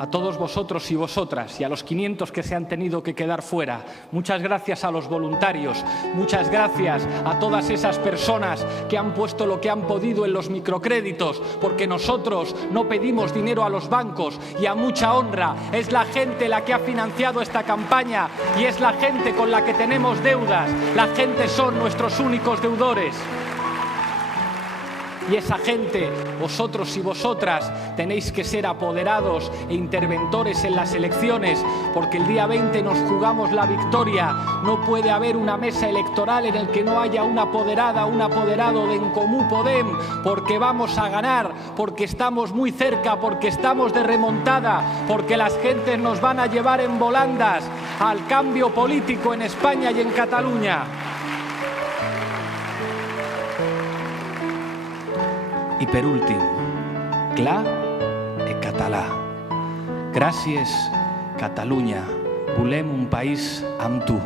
a todos vosotros y vosotras y a los 500 que se han tenido que quedar fuera. Muchas gracias a los voluntarios, muchas gracias a todas esas personas que han puesto lo que han podido en los microcréditos, porque nosotros no pedimos dinero a los bancos y a mucha honra es la gente la que ha financiado esta campaña y es la gente con la que tenemos deudas. La gente son nuestros únicos deudores. Y esa gente, vosotros y vosotras, tenéis que ser apoderados e interventores en las elecciones, porque el día 20 nos jugamos la victoria. No puede haber una mesa electoral en el que no haya una apoderada, un apoderado de En Comú Podem, porque vamos a ganar, porque estamos muy cerca, porque estamos de remontada, porque las gentes nos van a llevar en volandas al cambio político en España y en Cataluña. I per últim, clar i català. Gràcies, Catalunya. Volem un país amb tu.